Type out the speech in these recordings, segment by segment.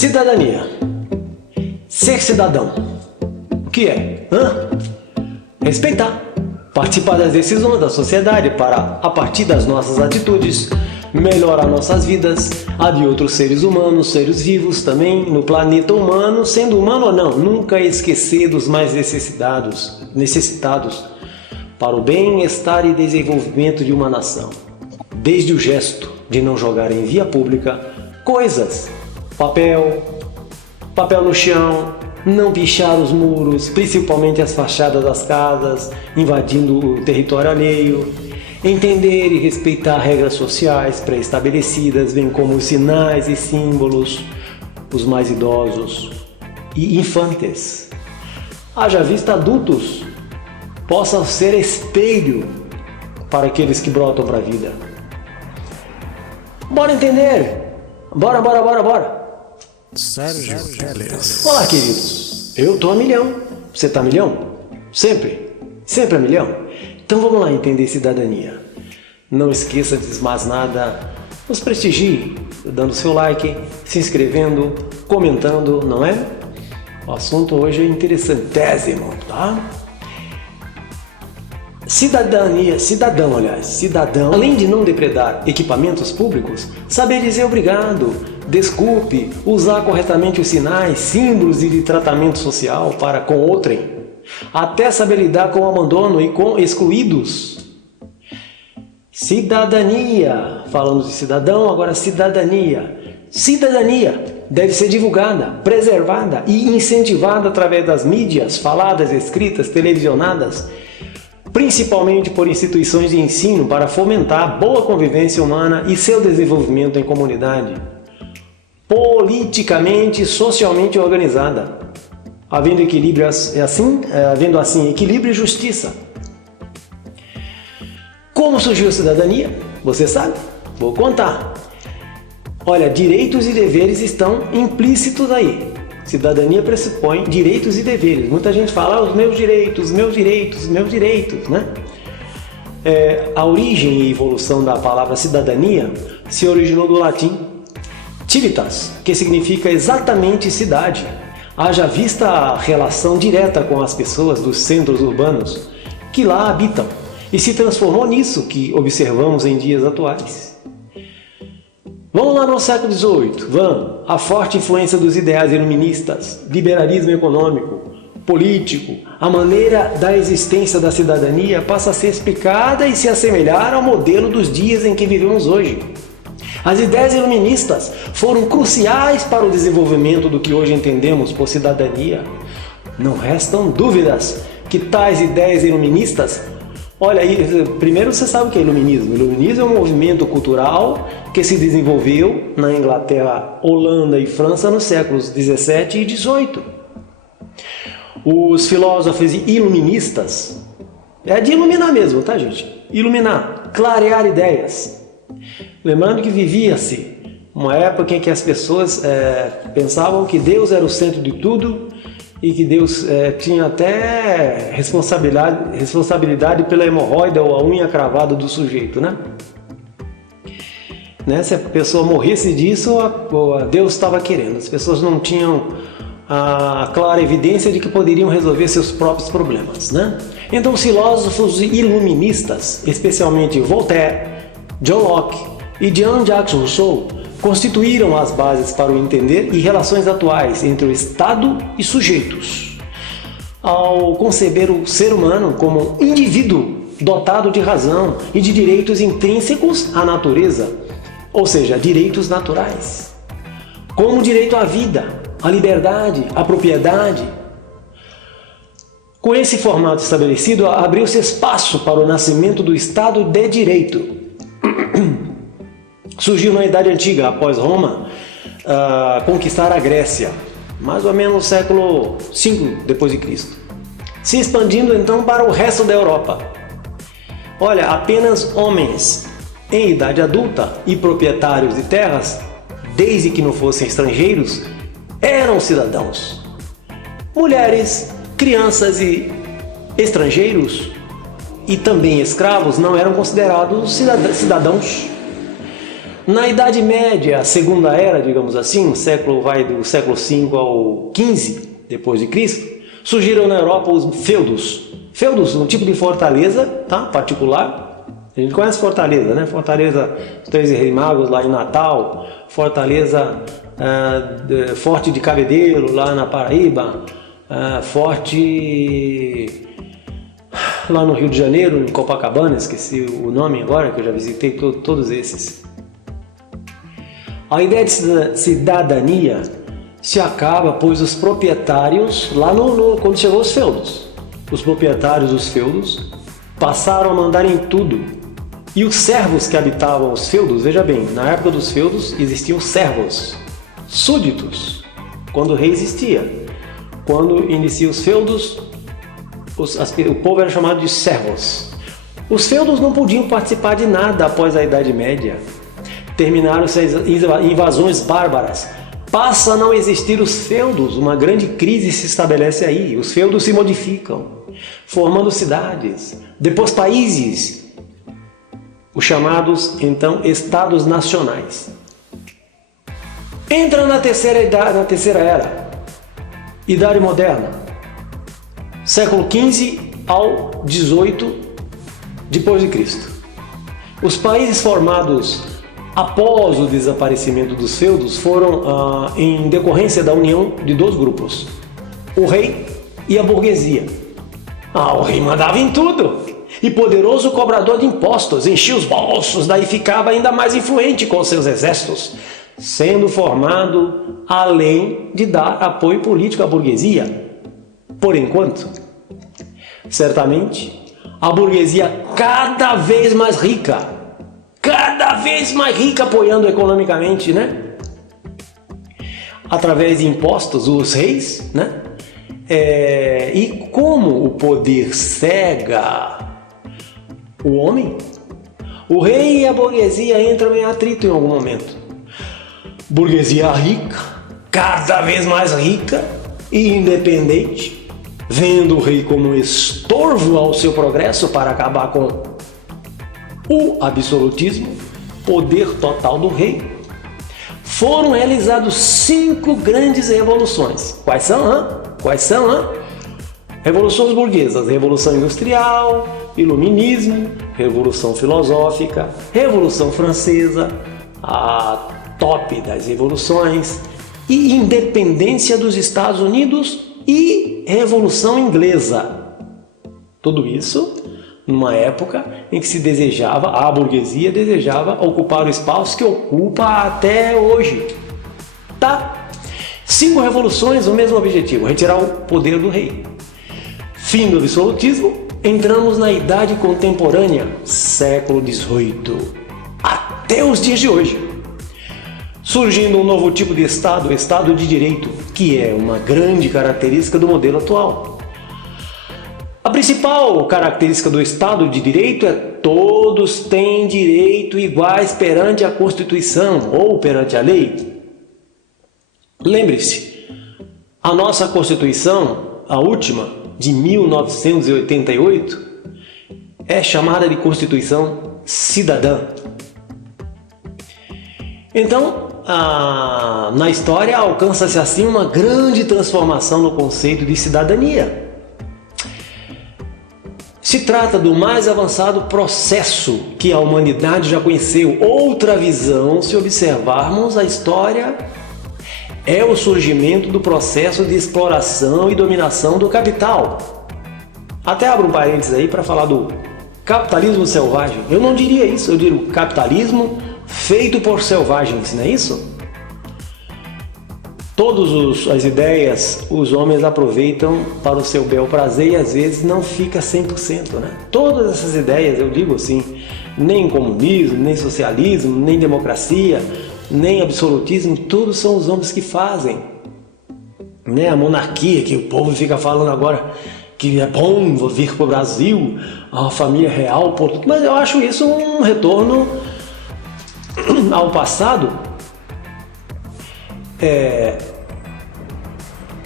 Cidadania. Ser cidadão. O que é? Respeitar. Participar das decisões da sociedade para, a partir das nossas atitudes, melhorar nossas vidas, a de outros seres humanos, seres vivos também, no planeta humano, sendo humano ou não, nunca esquecer dos mais necessitados para o bem-estar e desenvolvimento de uma nação. Desde o gesto de não jogar em via pública coisas, papel no chão, não pichar os muros, principalmente as fachadas das casas, invadindo o território alheio, entender e respeitar regras sociais pré-estabelecidas, bem como os sinais e símbolos, os mais idosos e infantes. Haja vista adultos, possam ser espelho para aqueles que brotam para a vida. Bora entender! Bora! Sérgio Teles. Olá, queridos. Eu tô a milhão. Você tá a milhão? Sempre a milhão? Então vamos lá entender cidadania. Não esqueça de mais nada, nos prestigie, dando seu like, se inscrevendo, comentando, não é? O assunto hoje é interessantésimo, tá? Cidadão, além de não depredar equipamentos públicos, saber dizer obrigado, desculpe, usar corretamente os sinais, símbolos e de tratamento social para com outrem, até saber lidar com o abandono e com excluídos. Cidadania, falamos de cidadão, agora cidadania. Cidadania deve ser divulgada, preservada e incentivada através das mídias, faladas, escritas, televisionadas, principalmente por instituições de ensino para fomentar a boa convivência humana e seu desenvolvimento em comunidade, politicamente e socialmente organizada, havendo assim equilíbrio e justiça. Como surgiu a cidadania? Você sabe? Vou contar. Olha, direitos e deveres estão implícitos aí. Cidadania pressupõe direitos e deveres. Muita gente fala, os meus direitos, né? A origem e evolução da palavra cidadania se originou do latim civitas, que significa exatamente cidade. Haja vista a relação direta com as pessoas dos centros urbanos que lá habitam, e se transformou nisso que observamos em dias atuais. Vamos lá no século XVIII, a forte influência dos ideais iluministas, liberalismo econômico, político, a maneira da existência da cidadania passa a ser explicada e se assemelhar ao modelo dos dias em que vivemos hoje. As ideias iluministas foram cruciais para o desenvolvimento do que hoje entendemos por cidadania. Não restam dúvidas que tais ideias iluministas... Olha, primeiro você sabe o que é iluminismo. Iluminismo é um movimento cultural que se desenvolveu na Inglaterra, Holanda e França nos séculos 17 e 18. Os filósofos iluministas, é de iluminar mesmo, tá, gente? Iluminar, clarear ideias. Lembrando que vivia-se uma época em que as pessoas pensavam que Deus era o centro de tudo e que Deus tinha até responsabilidade pela hemorroida ou a unha cravada do sujeito, né? Se a pessoa morresse disso, Deus estava querendo. As pessoas não tinham a clara evidência de que poderiam resolver seus próprios problemas, né? Então os filósofos iluministas, especialmente Voltaire, John Locke e Jean-Jacques Rousseau, constituíram as bases para o entender e relações atuais entre o Estado e sujeitos, ao conceber o ser humano como um indivíduo dotado de razão e de direitos intrínsecos à natureza, ou seja, direitos naturais, como o direito à vida, à liberdade, à propriedade. Com esse formato estabelecido, abriu-se espaço para o nascimento do Estado de Direito. Surgiu na Idade Antiga, após Roma conquistar a Grécia, mais ou menos no século V d.C., se expandindo então para o resto da Europa. Olha, apenas homens em idade adulta e proprietários de terras, desde que não fossem estrangeiros, eram cidadãos. Mulheres, crianças e estrangeiros e também escravos não eram considerados cidadãos. Na Idade Média, a Segunda Era, digamos assim, o século vai do século V ao XV depois de Cristo, surgiram na Europa os feudos. Feudos, um tipo de fortaleza, tá? Particular. A gente conhece Fortaleza, né? Fortaleza dos Três Reis Magos lá em Natal, Fortaleza Forte de Cabedelo lá na Paraíba, Forte lá no Rio de Janeiro, em Copacabana, esqueci o nome agora, que eu já visitei todos esses. A ideia de cidadania se acaba, pois os proprietários, lá quando chegou os feudos, os proprietários dos feudos passaram a mandar em tudo. E os servos que habitavam os feudos, veja bem, na época dos feudos existiam servos, súditos, quando o rei existia. Quando inicia os feudos, o povo era chamado de servos. Os feudos não podiam participar de nada após a Idade Média. Terminaram-se as invasões bárbaras. Passa a não existir os feudos, uma grande crise se estabelece aí. Os feudos se modificam, formando cidades, depois países, os chamados, então, estados nacionais. Entra na terceira era, Idade Moderna, século XV ao XVIII depois de Cristo. Os países formados após o desaparecimento dos feudos foram em decorrência da união de dois grupos, o rei e a burguesia. O rei mandava em tudo, e poderoso cobrador de impostos, enchia os bolsos, daí ficava ainda mais influente com seus exércitos, sendo formado além de dar apoio político à burguesia. Por enquanto, certamente, a burguesia cada vez mais rica, apoiando economicamente, né? Através de impostos, os reis, né? E como o poder cega o homem, o rei e a burguesia entram em atrito em algum momento. Burguesia rica, cada vez mais rica e independente, vendo o rei como um estorvo ao seu progresso para acabar com o absolutismo, poder total do rei. Foram realizados 5 grandes revoluções. Quais são? Revoluções burguesas: Revolução Industrial, Iluminismo, Revolução Filosófica, Revolução Francesa, a top das revoluções, e Independência dos Estados Unidos e Revolução Inglesa. Tudo isso numa época em que a burguesia desejava ocupar o espaço que ocupa até hoje. Tá? 5 revoluções, o mesmo objetivo: retirar o poder do rei. Fim do absolutismo, entramos na Idade Contemporânea, século XVIII, até os dias de hoje. Surgindo um novo tipo de Estado, o Estado de Direito, que é uma grande característica do modelo atual. A principal característica do Estado de Direito é todos têm direito iguais perante a Constituição ou perante a lei. Lembre-se, a nossa Constituição, a última, de 1988, é chamada de Constituição Cidadã. Então, na história, alcança-se assim uma grande transformação no conceito de cidadania. Se trata do mais avançado processo que a humanidade já conheceu. Outra visão, se observarmos a história, é o surgimento do processo de exploração e dominação do capital. Até abro um parênteses aí para falar do capitalismo selvagem. Eu não diria isso, eu diria capitalismo feito por selvagens, não é isso? Todas as ideias os homens aproveitam para o seu bel prazer e às vezes não fica 100%, né? Todas essas ideias, eu digo assim, nem comunismo, nem socialismo, nem democracia, nem absolutismo, tudo são os homens que fazem. Né? A monarquia, que o povo fica falando agora que é bom vir para o Brasil, a família real, mas eu acho isso um retorno ao passado.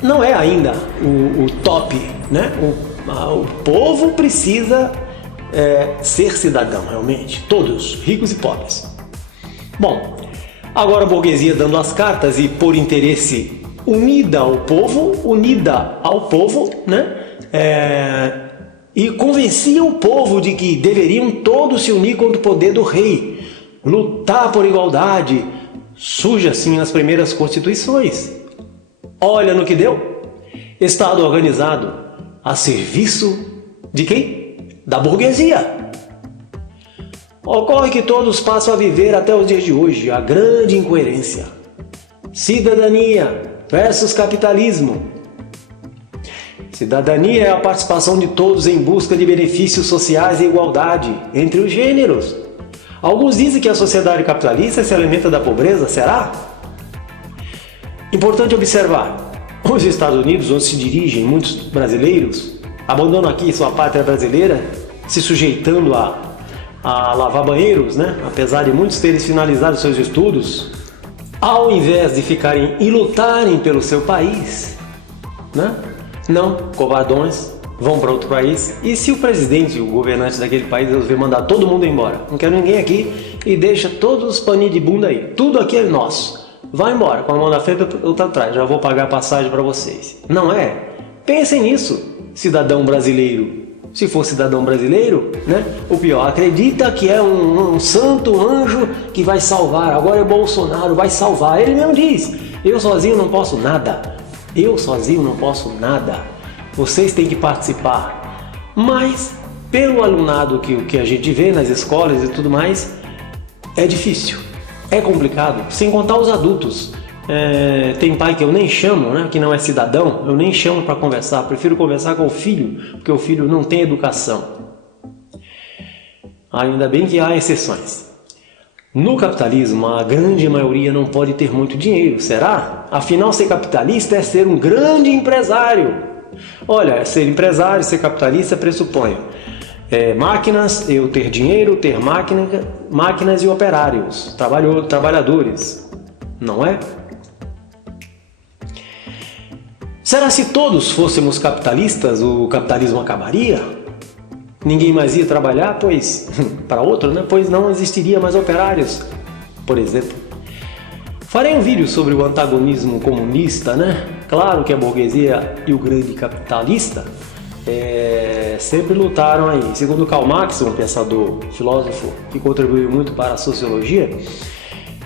Não é ainda o top, né? O povo precisa ser cidadão, realmente, todos, ricos e pobres. Bom, agora a burguesia dando as cartas e por interesse unida ao povo, né? E convencia o povo de que deveriam todos se unir contra o poder do rei, lutar por igualdade, surge assim nas primeiras constituições. Olha no que deu: Estado organizado a serviço de quem? Da burguesia. Ocorre que todos passam a viver até os dias de hoje a grande incoerência. Cidadania versus capitalismo. Cidadania é a participação de todos em busca de benefícios sociais e igualdade entre os gêneros. Alguns dizem que a sociedade capitalista se alimenta da pobreza, será? Importante observar: os Estados Unidos, onde se dirigem muitos brasileiros, abandonam aqui sua pátria brasileira, se sujeitando a lavar banheiros, né? Apesar de muitos terem finalizado seus estudos, ao invés de ficarem e lutarem pelo seu país, né? Não, covardões, vão para outro país. E se o presidente, o governante daquele país resolver mandar todo mundo embora? Não quero ninguém aqui, e deixa todos os paninhos de bunda aí. Tudo aqui é nosso. Vai embora, com a mão na frente ou outra atrás. Já vou pagar a passagem para vocês. Não é? Pensem nisso, cidadão brasileiro. Se for cidadão brasileiro, né? O pior, acredita que é um santo anjo que vai salvar. Agora é Bolsonaro, vai salvar. Ele mesmo diz: eu sozinho não posso nada. Eu sozinho não posso nada. Vocês têm que participar. Mas, pelo alunado que a gente vê nas escolas e tudo mais, é difícil, é complicado. Sem contar os adultos. Tem pai que eu nem chamo, né, que não é cidadão, eu nem chamo para conversar. Prefiro conversar com o filho, porque o filho não tem educação. Ainda bem que há exceções. No capitalismo, a grande maioria não pode ter muito dinheiro, será? Afinal, ser capitalista é ser um grande empresário. Olha, ser empresário, ser capitalista pressupõe máquinas, eu ter dinheiro, ter máquinas e operários, trabalhadores, não é? Será se todos fôssemos capitalistas, o capitalismo acabaria? Ninguém mais ia trabalhar, pois para outro, né? Pois não existiria mais operários, por exemplo. Farei um vídeo sobre o antagonismo comunista, né? Claro que a burguesia e o grande capitalista sempre lutaram aí. Segundo Karl Marx, um pensador, filósofo que contribuiu muito para a sociologia,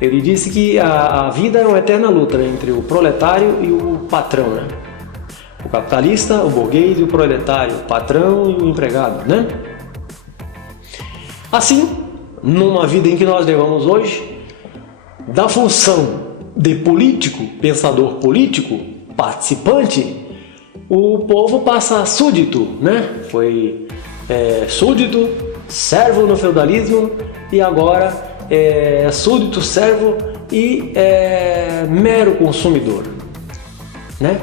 ele disse que a vida é uma eterna luta entre o proletário e o patrão, né? O capitalista, o burguês e o proletário, o patrão e o empregado, né? Assim, numa vida em que nós levamos hoje, da função de político, pensador político, participante, o povo passa a súdito, né? Foi súdito, servo no feudalismo e agora súdito, servo e mero consumidor, né?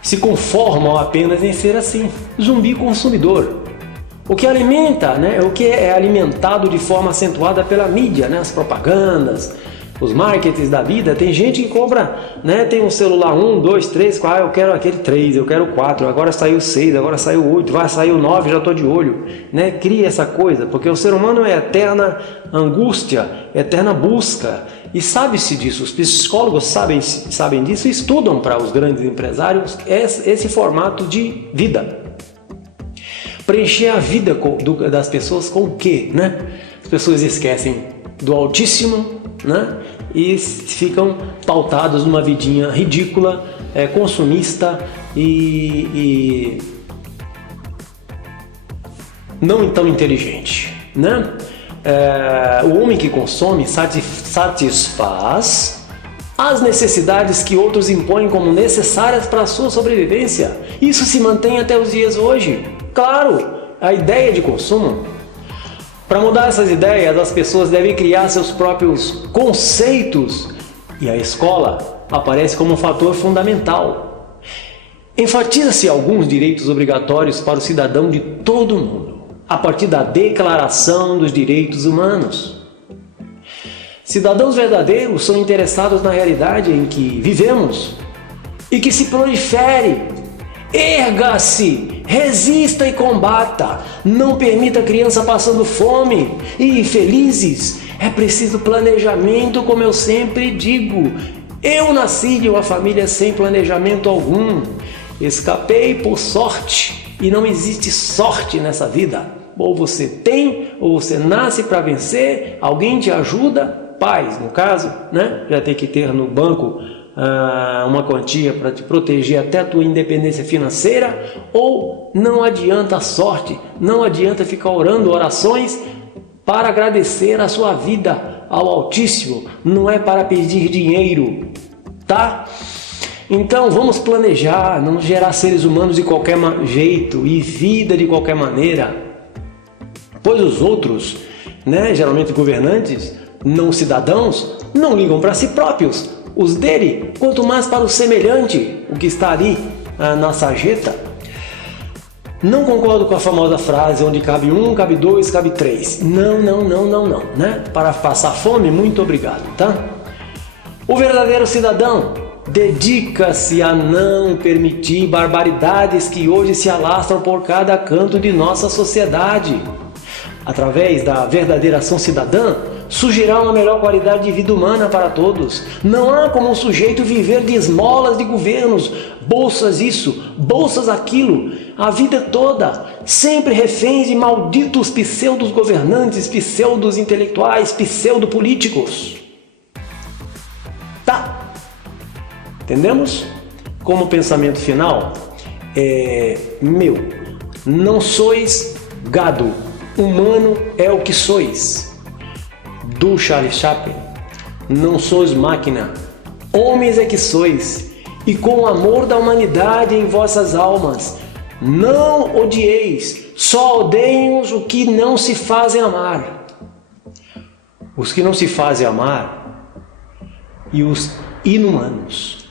Se conformam apenas em ser assim, zumbi consumidor. O que alimenta, né? O que é alimentado de forma acentuada pela mídia, né? As propagandas, os marketings da vida. Tem gente que compra, né? Tem um celular 1, 2, 3, 4, eu quero aquele 3, eu quero 4, agora saiu 6, agora saiu 8, vai sair o 9, já estou de olho, né? Cria essa coisa, porque o ser humano é eterna angústia, eterna busca, e sabe-se disso, os psicólogos sabem disso e estudam para os grandes empresários esse formato de vida. Preencher a vida das pessoas com o quê, né? As pessoas esquecem do Altíssimo, né? E ficam pautados numa vidinha ridícula, consumista e não tão inteligente, né? O homem que consome satisfaz as necessidades que outros impõem como necessárias para a sua sobrevivência. Isso se mantém até os dias hoje. Claro, a ideia de consumo. Para mudar essas ideias, as pessoas devem criar seus próprios conceitos e a escola aparece como um fator fundamental. Enfatiza-se alguns direitos obrigatórios para o cidadão de todo o mundo, a partir da Declaração dos Direitos Humanos. Cidadãos verdadeiros são interessados na realidade em que vivemos e que se prolifere Erga-se, resista e combata. Não permita a criança passando fome e infelizes. É preciso planejamento, como eu sempre digo. Eu nasci de uma família sem planejamento algum. Escapei por sorte e não existe sorte nessa vida. Ou você tem, ou você nasce para vencer, alguém te ajuda, pais no caso, né? Já tem que ter no banco uma quantia para te proteger até a tua independência financeira, ou não adianta a sorte, não adianta ficar orando orações para agradecer a sua vida ao Altíssimo, não é para pedir dinheiro, tá? Então vamos planejar, não gerar seres humanos de qualquer jeito e vida de qualquer maneira, pois os outros, né, geralmente governantes, não cidadãos, não ligam para si próprios, os dele, quanto mais para o semelhante, o que está ali na sarjeta. Não concordo com a famosa frase onde cabe um, cabe dois, cabe três. Não, né? Para passar fome, muito obrigado, tá? O verdadeiro cidadão dedica-se a não permitir barbaridades que hoje se alastram por cada canto de nossa sociedade. Através da verdadeira ação cidadã, surgirá uma melhor qualidade de vida humana para todos. Não há como um sujeito viver de esmolas de governos, bolsas isso, bolsas aquilo, a vida toda, sempre reféns de malditos pseudos governantes, pseudos intelectuais, pseudo-políticos. Tá? Entendemos? Como pensamento final, não sois gado, humano é o que sois. Do Charles Chaplin, não sois máquina, homens é que sois, e com o amor da humanidade em vossas almas, não odieis, só odeiem os que não se fazem amar. Os que não se fazem amar, e os inumanos,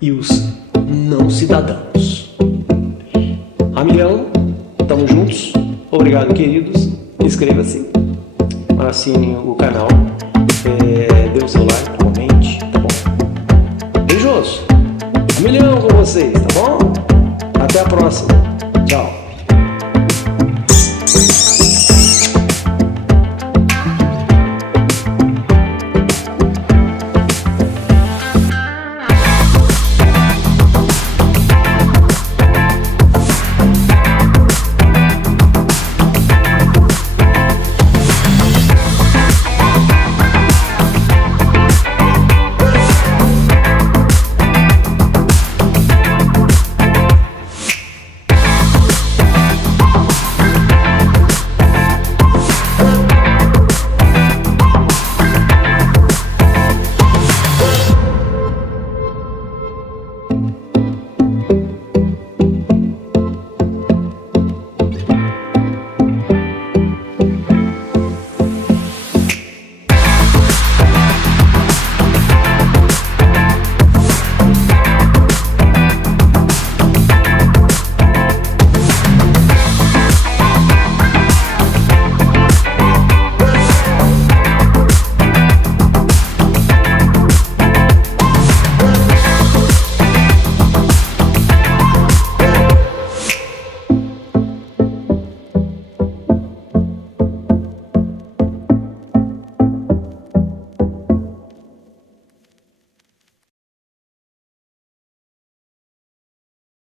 e os não cidadãos. A milhão, tamo juntos, obrigado queridos, inscreva-se. Assine o canal, dê o seu like, comente, tá bom? Beijoso, um milhão com vocês, tá bom? Até a próxima, tchau!